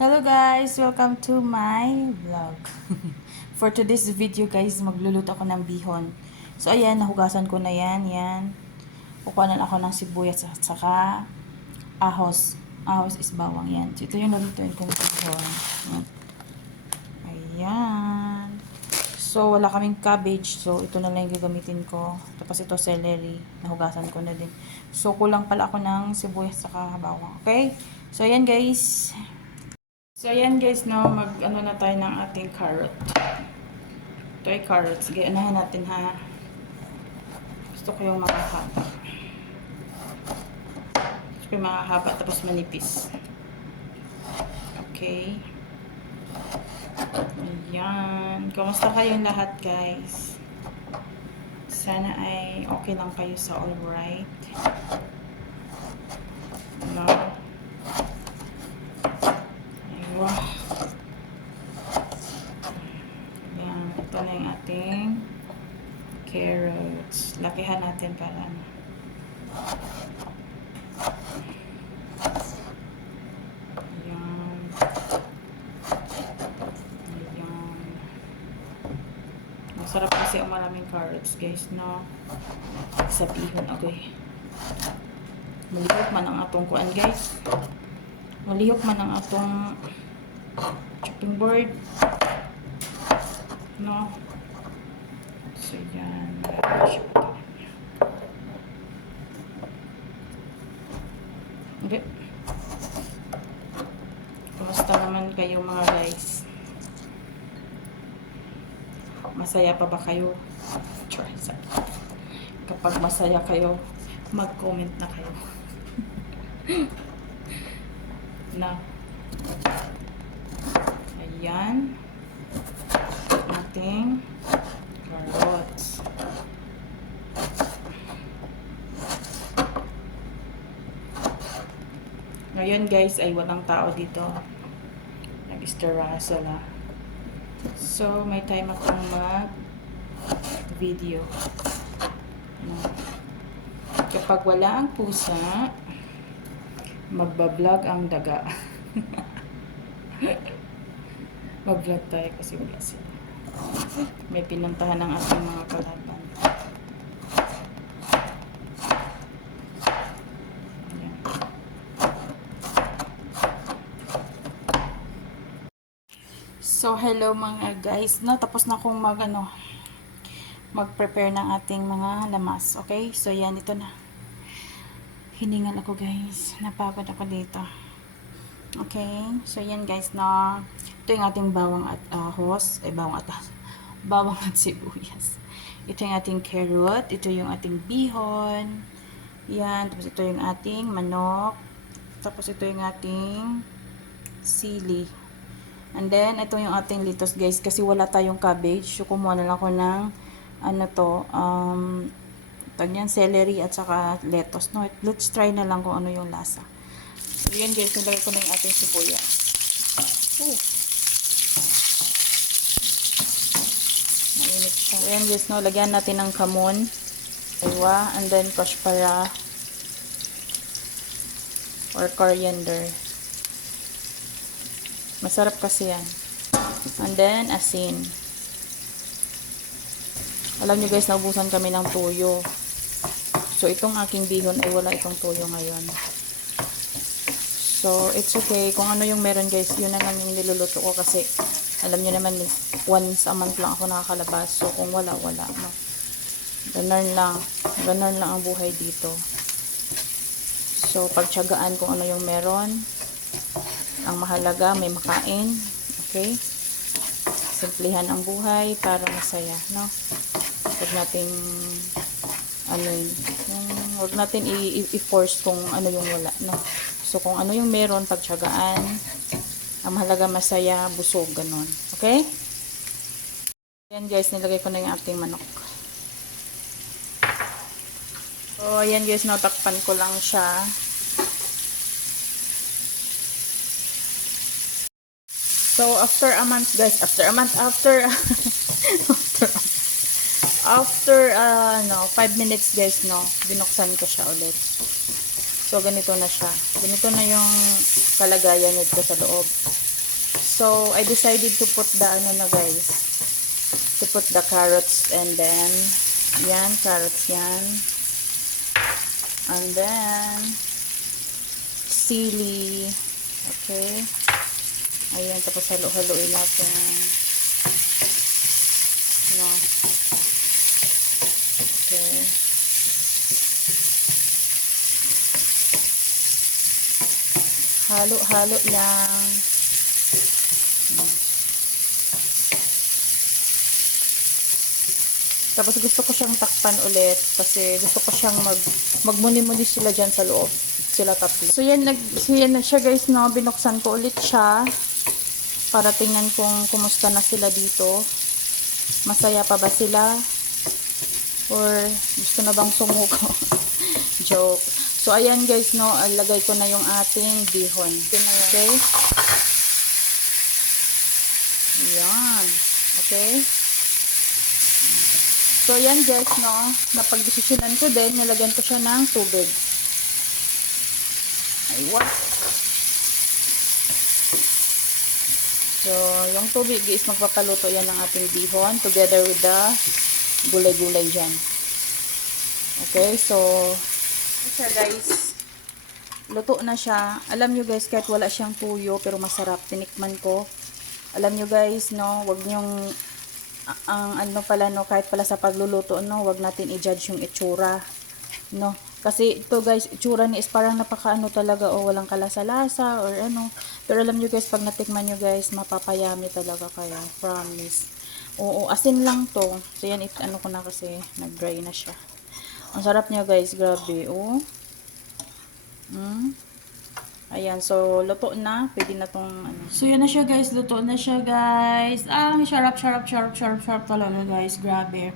Hello guys! Welcome to my vlog. For today's video guys, magluluto ako ng bihon. So ayan, nahugasan ko na yan. Kukuha na ako ng sibuyas at saka ahos. Ahos is bawang yan. So ito yung nalutuin kong bihon. Ayan. So wala kaming cabbage. So ito na lang yung gagamitin ko. Tapos ito celery. Nahugasan ko na din. So kulang pala ako ng sibuyas at saka bawang. Okay? So ayan guys. So, ayan guys, no, mag-ano na tayo ng ating carrot. Ito ay carrots. Sige, unahin natin ha. Gusto ko yung makahaba. Gusto ko yung makahaba, tapos manipis. Okay. Ayan. Kumusta kayong lahat guys? Sana ay okay lang kayo sa alright. No? Wow. Ayan, ito na yung ating carrots. Lakihan natin para ano. Ayan. Ayan. Masarap kasi ang maraming carrots guys, no? Sa bihon agoy. Malihok man ang atong kuan guys. Malihok man ang atong chopping board. No? So, yan. Okay. Kumusta naman kayo mga guys? Masaya pa ba kayo? Kapag masaya kayo, mag-comment na kayo. Na. Ayan. Ating carrots. Ngayon guys ay walang tao dito. Nag-istiraso na. So may time akong mag-video. Kapag wala ang pusa, magbablog ang daga. Mag-vlog tayo kasi wala sila. May pinuntahan ng ating mga kalaban. Ayan. So, hello mga guys. No, tapos na akong mag-prepare ng ating mga lamas. Okay? So, yan. Ito na. Hiningal ako guys. Napagod ako dito. Okay? So, yan guys na ito yung ating bawang at ahos. Bawang at sibuyas. Ito yung ating carrot. Ito yung ating bihon. Yan. Tapos ito yung ating manok. Tapos ito yung ating sili. And then, ito yung ating litos guys. Kasi wala tayong cabbage. So, kumuha na lang ako ng tag yan, celery at saka lettuce. No? Let's try na lang kung ano yung lasa. So, yan guys. Nilagay ko na yung ating sibuyas. Oh. Mainit siya. So, yan guys. No? Lagyan natin ng kamon. Iwa. And then, koshpara. Or coriander. Masarap kasi yan. And then, asin. Alam nyo guys, naubusan kami ng tuyo. So, itong aking bihon ay wala itong tuyo ngayon. So, it's okay. Kung ano yung meron guys, yun na lang yung niluluto ko kasi alam nyo naman, once a month lang ako nakakalabas. So, kung wala, wala. No? Ganun lang. Ganun lang ang buhay dito. So, pagtiyagaan kung ano yung meron. Ang mahalaga, may makain. Okay? Simplihan ang buhay para masaya, no? Huwag natin huwag natin i-force kung ano yung wala, no? So, kung ano yung meron, pagtiyagaan. Ang mahalaga, masaya, busog, ganun. Okay? Ayan guys, nilagay ko na yung ating manok. So, ayan guys, natakpan ko lang siya. So, after a month, guys, after 5 minutes, guys, no, binuksan ko siya ulit. So, ganito na siya. Ganito na yung kalagayan nito sa loob. So, I decided to put the ano na guys. To put the carrots and then, yan, carrots yan. And then, sili. Okay. Ayan, tapos halo-haloin natin. No. Okay. Halo-halo lang. Tapos gusto ko siyang takpan ulit kasi gusto ko siyang magmuni-muni sila dyan sa loob. Sila tatlo. So yan na siya guys, no. Binuksan ko ulit siya para tingnan kung kumusta na sila dito. Masaya pa ba sila? Or gusto na bang sumuko? Joke. So ayan guys, no. Lagay ko na yung ating bihon. Okay? Ayan. Okay? So, yan guys, no. Napagdesisyonan ko din, nilagyan ko siya ng tubig. Ay, what? So, yung tubig is magpapaluto yan ng ating bihon together with the gulay-gulay dyan. Okay, so, siya guys. Luto na siya. Alam nyo guys, kahit wala siyang tuyo, pero masarap. Tinikman ko. Alam nyo guys, no, wag nyong ang ano pala no, kahit pala sa pagluluto no, wag natin i-judge yung itsura no, kasi ito guys, itsura ni is parang napakaano talaga o walang kalasa-lasa or ano, pero alam nyo guys, pag natikman nyo guys, mapapayami talaga kayo, promise. Oo, asin lang to. So yan, ano ko na kasi nag-dry na siya. Ang sarap niya guys, grabe. Oh. Ayan, so luto na. Pwede na tong ano. So yan na siya guys, luto na siya guys. Ang sarap talaga guys, grabe.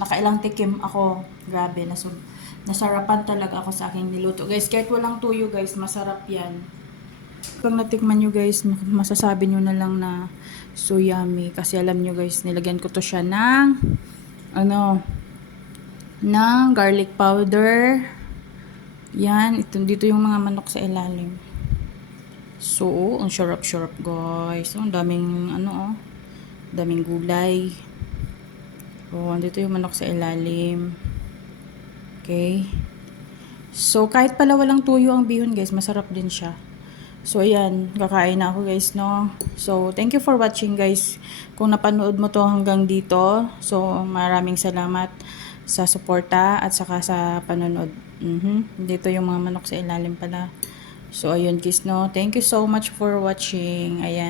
Nakailang tikim ako, grabe, nasarapan talaga ako sa aking niluto. Guys, kahit walang tuyo guys, masarap yan. Pag natikman nyo guys, masasabi nyo na lang na so yummy. Kasi alam nyo guys, nilagyan ko to siya ng ng garlic powder. Yan, dito yung mga manok sa ilalim. So, ang syarap-syarap guys. Ang daming daming gulay. Oh, andito yung manok sa ilalim. Okay. So, kahit pala walang tuyo ang bihon guys, masarap din siya. So, ayan, kakain na ako guys, no. So, thank you for watching guys. Kung napanood mo to hanggang dito, so maraming salamat sa suporta at saka sa panonood. Dito yung mga manok sa ilalim pala. So, ayun guys, no. Thank you so much for watching. Ayan.